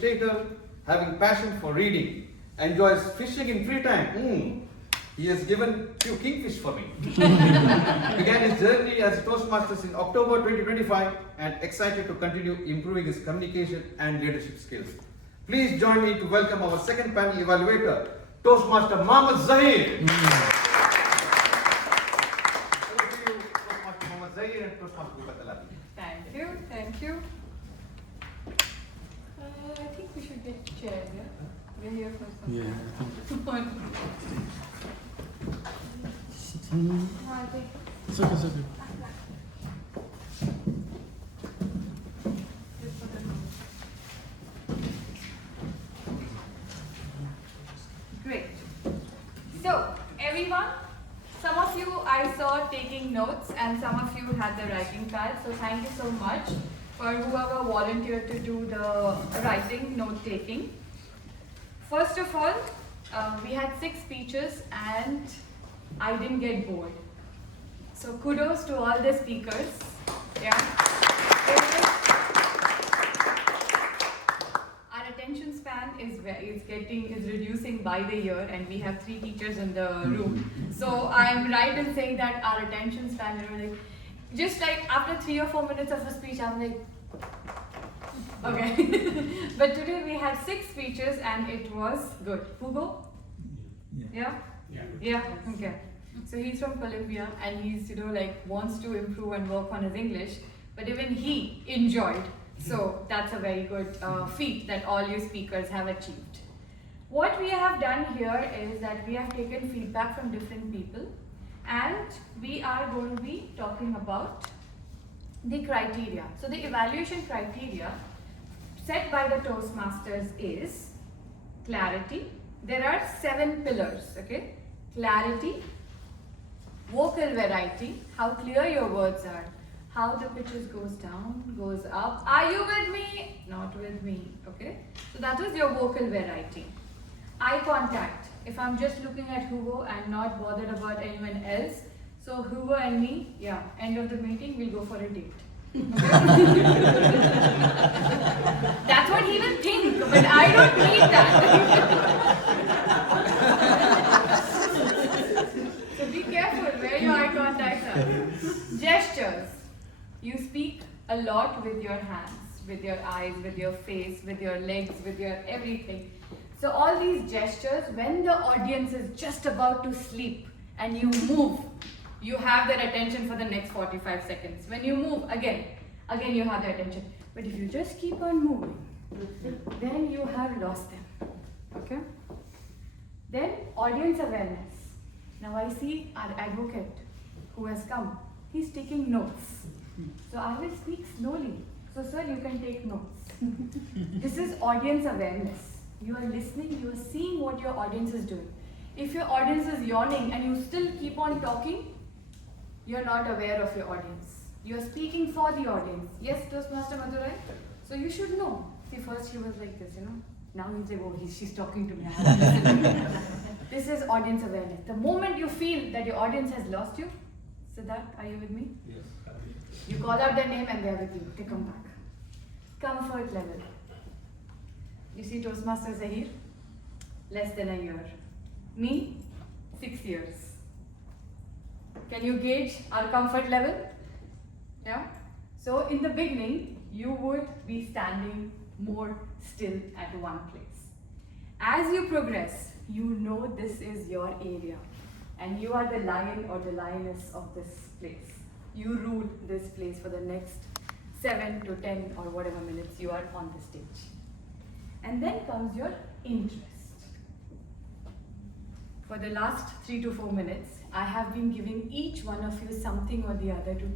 Stater, having passion for reading, enjoys fishing in free time. He has given few kingfish for me. Began his journey as Toastmasters in October 2025 and excited to continue improving his communication and leadership skills. Please join me to welcome our second panel evaluator, Toastmaster Mohammad Zahir. Over to you, Toastmaster Mohammad Zahir and Toastmaster Gugat Alabi. Thank you. I think we should get chairs, yeah? We're here for some Yeah, time. It's okay. Great. So, everyone, some of you I saw taking notes and some of you had the writing pad. So, thank you so much for whoever volunteered to do the writing, note taking. First of all, we had 6 speeches and I didn't get bored. So kudos to all the speakers. Yeah. Our attention span is reducing by the year, and we have 3 teachers in the room. So I'm right in saying that our attention span, just like after 3 or 4 minutes of a speech, I'm like, okay. But today we had 6 speeches and it was good. Hugo? Yeah? Yeah, okay. So he's from Columbia and he's, wants to improve and work on his English, but even he enjoyed. So that's a very good feat that all you speakers have achieved. What we have done here is that we have taken feedback from different people and we are going to be talking about the criteria. So the evaluation criteria set by the Toastmasters is clarity. There are 7 pillars, okay? Clarity, vocal variety, how clear your words are, how the pitches goes down, goes up. Are you with me? Not with me, okay? So that was your vocal variety. Eye contact, if I'm just looking at Hugo and not bothered about anyone else, so Hugo and me, yeah, end of the meeting, we'll go for a date. Okay? That's what he will think, but I don't need that. So be careful where your eye contacts are. Gestures. You speak a lot with your hands, with your eyes, with your face, with your legs, with your everything. So all these gestures, when the audience is just about to sleep and you move, you have their attention for the next 45 seconds. When you move, again you have their attention. But if you just keep on moving, then you have lost them. Okay? Then audience awareness. Now I see our advocate who has come. He's taking notes. So I will speak slowly. So sir, you can take notes. This is audience awareness. You are listening, you are seeing what your audience is doing. If your audience is yawning and you still keep on talking, you're not aware of your audience. You're speaking for the audience. Yes, Toastmaster Madurai? So you should know. See, first he was like this, Now he's like, oh, she's talking to me. I have to listen. This is audience awareness. The moment you feel that your audience has lost you, Siddharth, are you with me? Yes. You call out their name and they're with you. They come back. Comfort level. You see Toastmaster Zahir? Less than a year. Me? 6 years. Can you gauge our comfort level? Yeah? So in the beginning, you would be standing more still at one place. As you progress, you know this is your area and you are the lion or the lioness of this place. You rule this place for the next 7 to 10 or whatever minutes you are on the stage. And then comes your interest. For the last 3 to 4 minutes, I have been giving each one of you something or the other to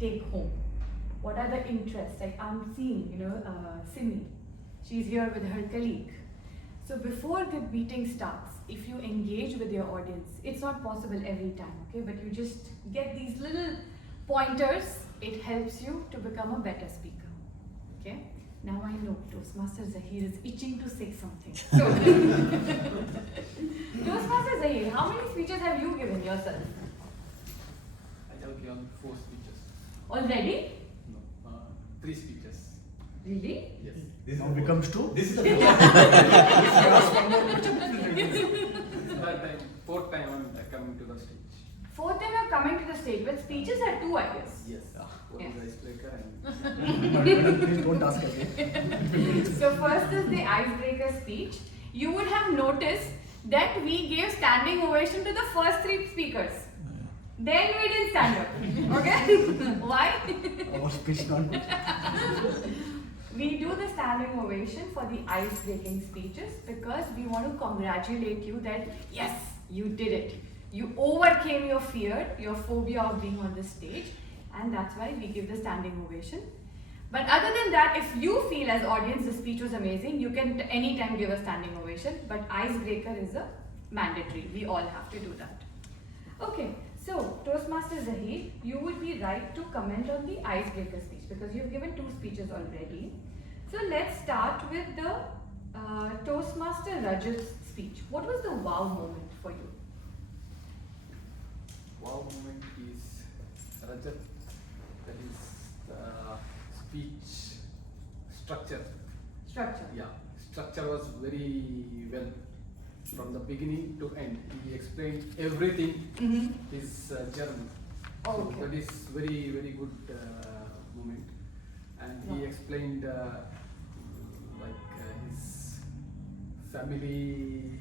take home. What are the interests? Like I'm seeing, Simi. She's here with her colleague. So before the meeting starts, if you engage with your audience, it's not possible every time, okay? But you just get these little pointers. It helps you to become a better speaker, okay? Now I know Toastmaster Zahir is itching to say something. So, Toastmaster Zahir, how many speeches have you given yourself? I have given 4 speeches. Already? No, 3 speeches. Really? Yes. Now becomes two. This is the Third time, fourth time I'm coming to the stage. Fourth time you're coming to the stage, but speeches are two, I guess. Yes. One Yes. is icebreaker and Please don't ask again. So first is the icebreaker speech. You would have noticed that we gave standing ovation to the first three speakers. Then we didn't stand up. Okay? Why? Our speech not. We do the standing ovation for the ice-breaking speeches because we want to congratulate you that yes, you did it. You overcame your fear, your phobia of being on the stage, and that's why we give the standing ovation. But other than that, if you feel as audience the speech was amazing, you can anytime give a standing ovation. But icebreaker is a mandatory. We all have to do that. Okay. So, Toastmaster Zahir, you would be right to comment on the icebreaker speech because you've given two speeches already. So, let's start with the Toastmaster Rajat's speech. What was the wow moment for you? wow moment is Rajat. That is the speech structure. Structure. Yeah, structure was very well from the beginning to end. He explained everything, his journey. So Okay. that is very good moment, and he Wow. explained his family,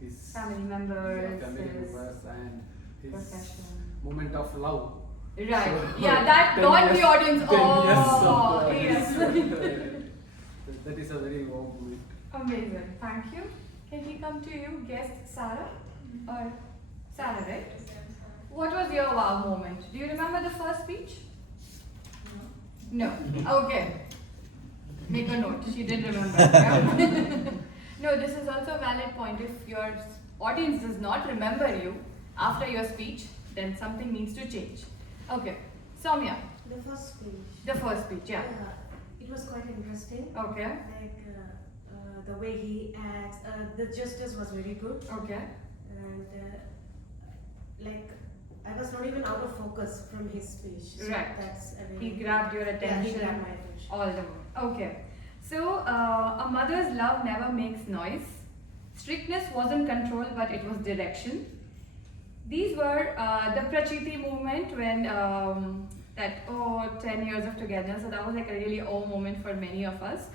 his Family members, family his members, and his profession. moment of love. Right. So, Yeah, that 10 got years- the audience. 10 years of, Oh, his- yes. that is a very wow moment. Amazing. Thank you. Can we come to you, guest Sarah? Or Sarah, right? What was your wow moment? Do you remember the first speech? No. Okay. Make a note. She didn't remember. Yeah? No, this is also a valid point. If your audience does not remember you after your speech, then something needs to change. Okay. Soumya, The first speech. the first speech, yeah. It was quite interesting. Okay. Like the way he acts, the justice was very good, Okay. and like I was not even out of focus from his speech. So Right. That's a very He grabbed your Yeah, attention. he grabbed my attention. All the more. Okay. So, a mother's love never makes noise. Strictness wasn't control, but it was direction. These were the Prachiti movement when 10 years of togetherness. So that was like a really moment for many of us.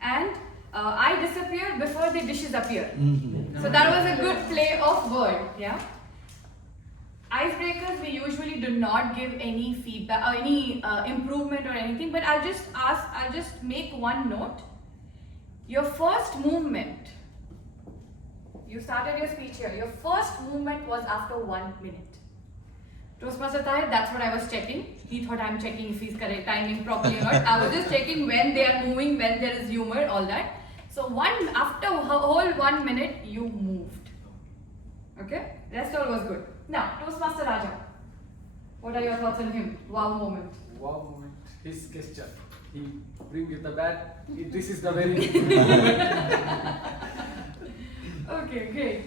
And I disappeared before the dishes appear. So that was a good play of word. Yeah. Icebreakers, we usually do not give any feedback or any improvement or anything, but I'll just make one note. Your first movement, you started your speech here, your first movement was after 1 minute. Toastmaster Tahir, that's what I was checking. He thought I'm checking if he's correct timing properly or not. I was just checking when they are moving, when there is humor, all that. So after whole 1 minute, you moved. Okay? Rest all was good. Now, Toastmaster Raja. What are your thoughts on him? Wow moment. Wow moment, his gesture. He bring with the bat. This is the very Okay, great.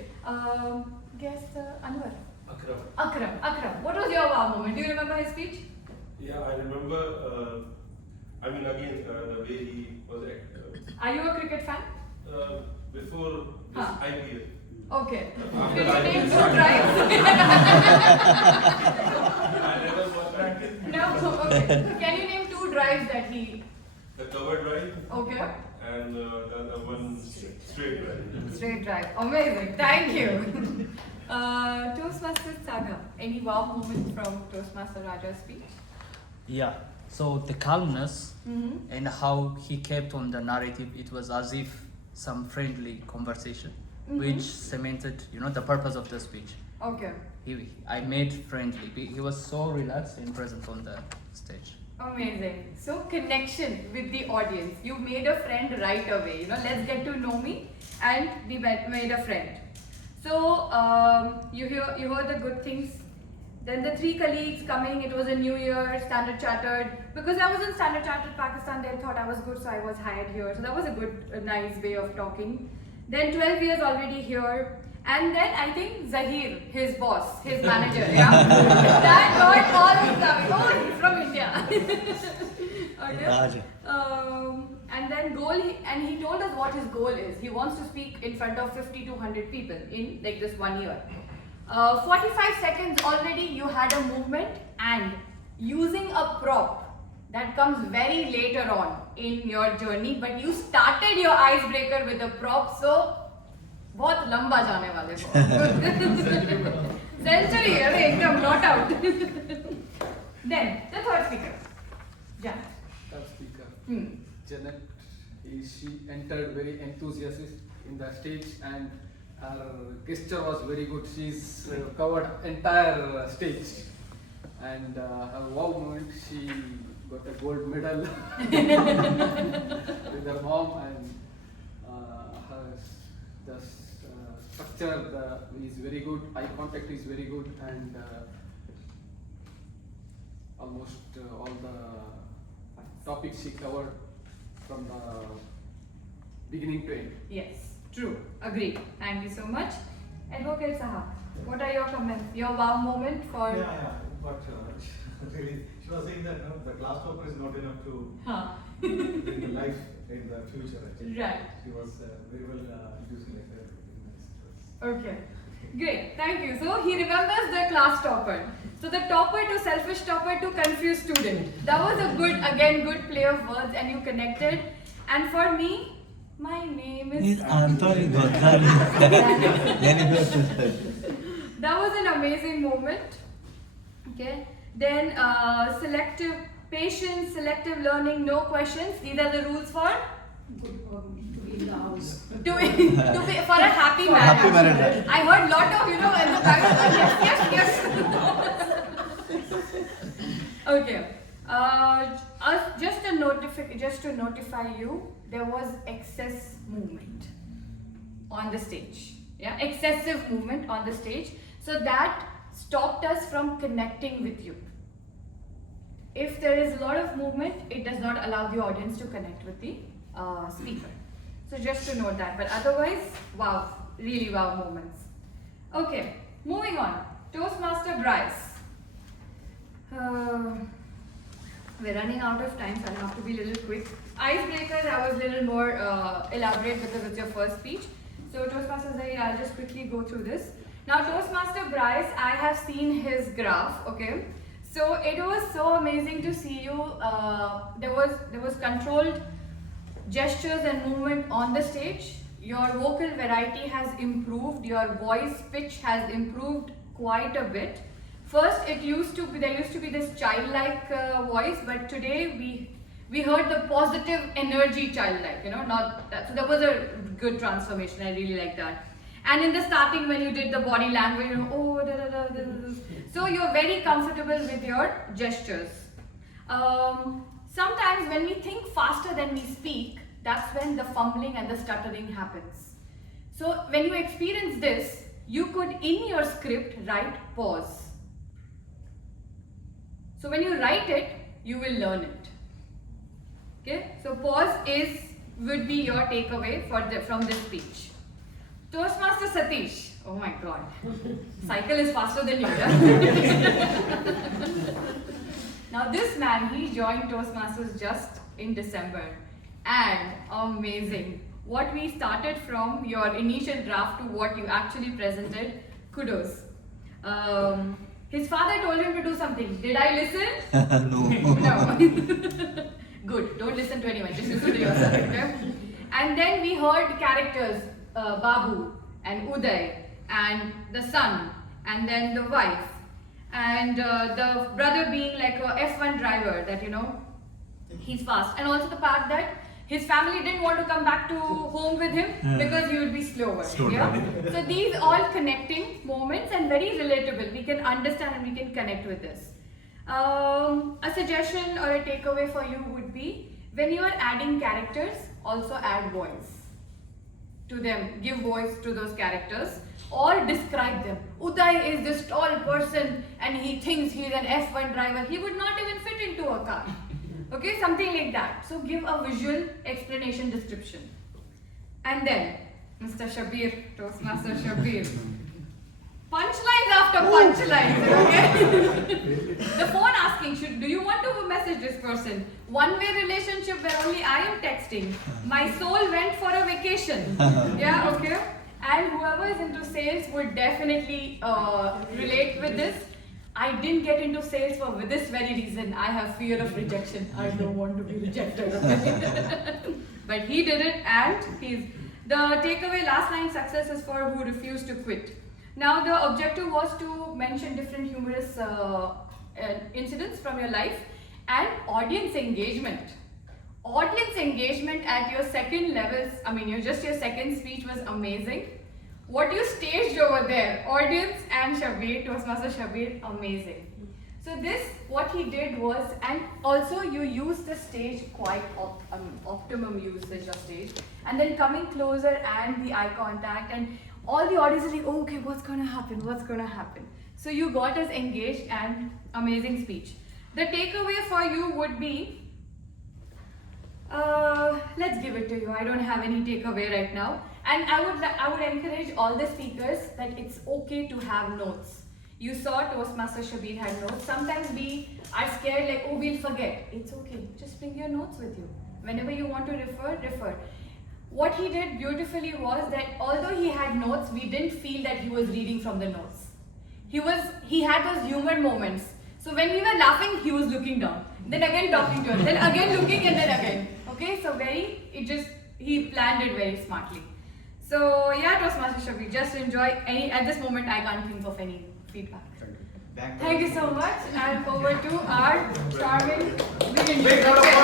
Guest Anwar. Akram. Akram. What was your wow moment? Do you remember his speech? Yeah, I remember. The way he was Are you a cricket fan? before this Huh. IPL. Okay. After Can you name IPL. 2 drives? I never watched IPL. No. Okay. Can you name 2 drives that he? The cover drive Okay. and the other one straight drive. Straight drive. Amazing. Thank you. Toastmaster Saga. Any wow moment from Toastmaster Raja's speech? Yeah, so the calmness Mm-hmm. and how he kept on the narrative, it was as if some friendly conversation, which cemented, the purpose of the speech. Okay. I made friendly. He was so relaxed and present on the stage. Amazing. So connection with the audience. You made a friend right away. Let's get to know me, and we made a friend. So you heard the good things. Then the 3 colleagues coming. It was a new year. Standard Chartered. Because I was in Standard Chartered Pakistan, they thought I was good, so I was hired here. So that was a nice way of talking. Then 12 years already here. And then I think Zahir, his boss, his manager, yeah. That got all of them. Oh, he's from India. Okay. And then and he told us what his goal is. He wants to speak in front of 50 to 100 people in like this 1 year. 45 seconds already you had a movement, and using a prop that comes very later on in your journey, but you started your icebreaker with a prop, so बहुत लंबा जाने वाले हो. Century, अरे एकदम not out. Then the third speaker, Janet. Third speaker, Hmm. Janet. She entered very enthusiastic in the stage, and her gesture was very good. She's covered entire stage, and her wow moment, she got a gold medal with her mom, and her structure is very good. Eye contact is very good, and almost all the topics she covered from the beginning to end. Yes, true. Agreed. Thank you so much. Advocate Sahab, what are your comments? Your wow moment for... Yeah, but really, she was saying that the class topper is not enough to Huh. bring the life in the future. Actually. Right. She was very well using like that. Okay. Great. Thank you. So he remembers the class topper. So the topper to selfish topper to confused student. That was a good play of words, and you connected. And for me, my name is Anthony Gothari. That was an amazing moment. Okay. Then selective patience, selective learning, no questions. These are the rules for To be in the house. to be for a happy marriage. Happy marriage. I heard lot of in the background. Yes. Okay. Just to notify you, there was excess movement on the stage. Yeah, excessive movement on the stage. So that stopped us from connecting with you. If there is a lot of movement, it does not allow the audience to connect with the speaker. So just to note that. But otherwise, wow, really wow moments. Okay, moving on. Toastmaster Bryce. We're running out of time, so I'll have to be a little quick. Icebreakers, I was a little more elaborate because it's your first speech. So Toastmaster Zahir, I'll just quickly go through this. Now Toastmaster Bryce, I have seen his graph, okay? So it was so amazing to see you. There was controlled gestures and movement on the stage. Your vocal variety has improved. Your voice pitch has improved quite a bit. First, there used to be this childlike voice, but today we heard the positive energy childlike. Not that. So there was a good transformation. I really like that. And in the starting, when you did the body language, so you're very comfortable with your gestures. Sometimes when we think faster than we speak, that's when the fumbling and the stuttering happens. So when you experience this, you could in your script write pause. So when you write it, you will learn it. Okay? So pause would be your takeaway from this speech. Toastmaster Satish. Oh my God. Cycle is faster than you. Yeah? Now this man, he joined Toastmasters just in December. And amazing. What we started from your initial draft to what you actually presented, kudos. His father told him to do something. Did I listen? No. No. Good. Don't listen to anyone. Just listen to yourself. Okay? And then we heard characters, Babu and Uday and the son and then the wife and the brother being like a F1 driver that he's fast, and also the fact that his family didn't want to come back to home with him because he would be slower. Yeah? So these all connecting moments and very relatable. We can understand and we can connect with this. A suggestion or a takeaway for you would be, when you are adding characters, also add voice to them. Give voice to those characters or describe them. Uday is this tall person and he thinks he's an F1 driver. He would not even fit into a car. Okay, something like that. So give a visual explanation description. And then, Mr. Shabir, Toastmaster Shabir. Punchlines are after punchlines, okay? The phone asking, do you want to message this person? One-way relationship where only I am texting. My soul went for a vacation. Yeah, okay? And whoever is into sales would definitely relate with this. I didn't get into sales for this very reason. I have fear of rejection. I don't want to be rejected. But he did it, and the takeaway last line success is for who refused to quit. Now the objective was to mention different humorous incidents from your life and audience engagement. Audience engagement at your second levels, your second speech was amazing. What you staged over there, audience and Shabir, Toastmaster Shabir, amazing. So this, what he did was, and also you used the stage quite optimum usage of stage, and then coming closer and the eye contact, and all the audience is like, oh, okay, what's gonna happen? So you got us engaged and amazing speech. The takeaway for you would be, let's give it to you. I don't have any takeaway right now. And I would encourage all the speakers that it's okay to have notes. You saw Toastmaster Shabir had notes. Sometimes we are scared like, oh, we'll forget. It's okay. Just bring your notes with you. Whenever you want to refer. What he did beautifully was that although he had notes, we didn't feel that he was reading from the notes. He had those humor moments. So when we were laughing, he was looking down. Then again talking to us. Then again looking and then again. Okay, so he planned it very smartly. So yeah, Toastmaster Shabir, just enjoy. At this moment, I can't think of any feedback. Thank you so much, and over to our charming. Big round of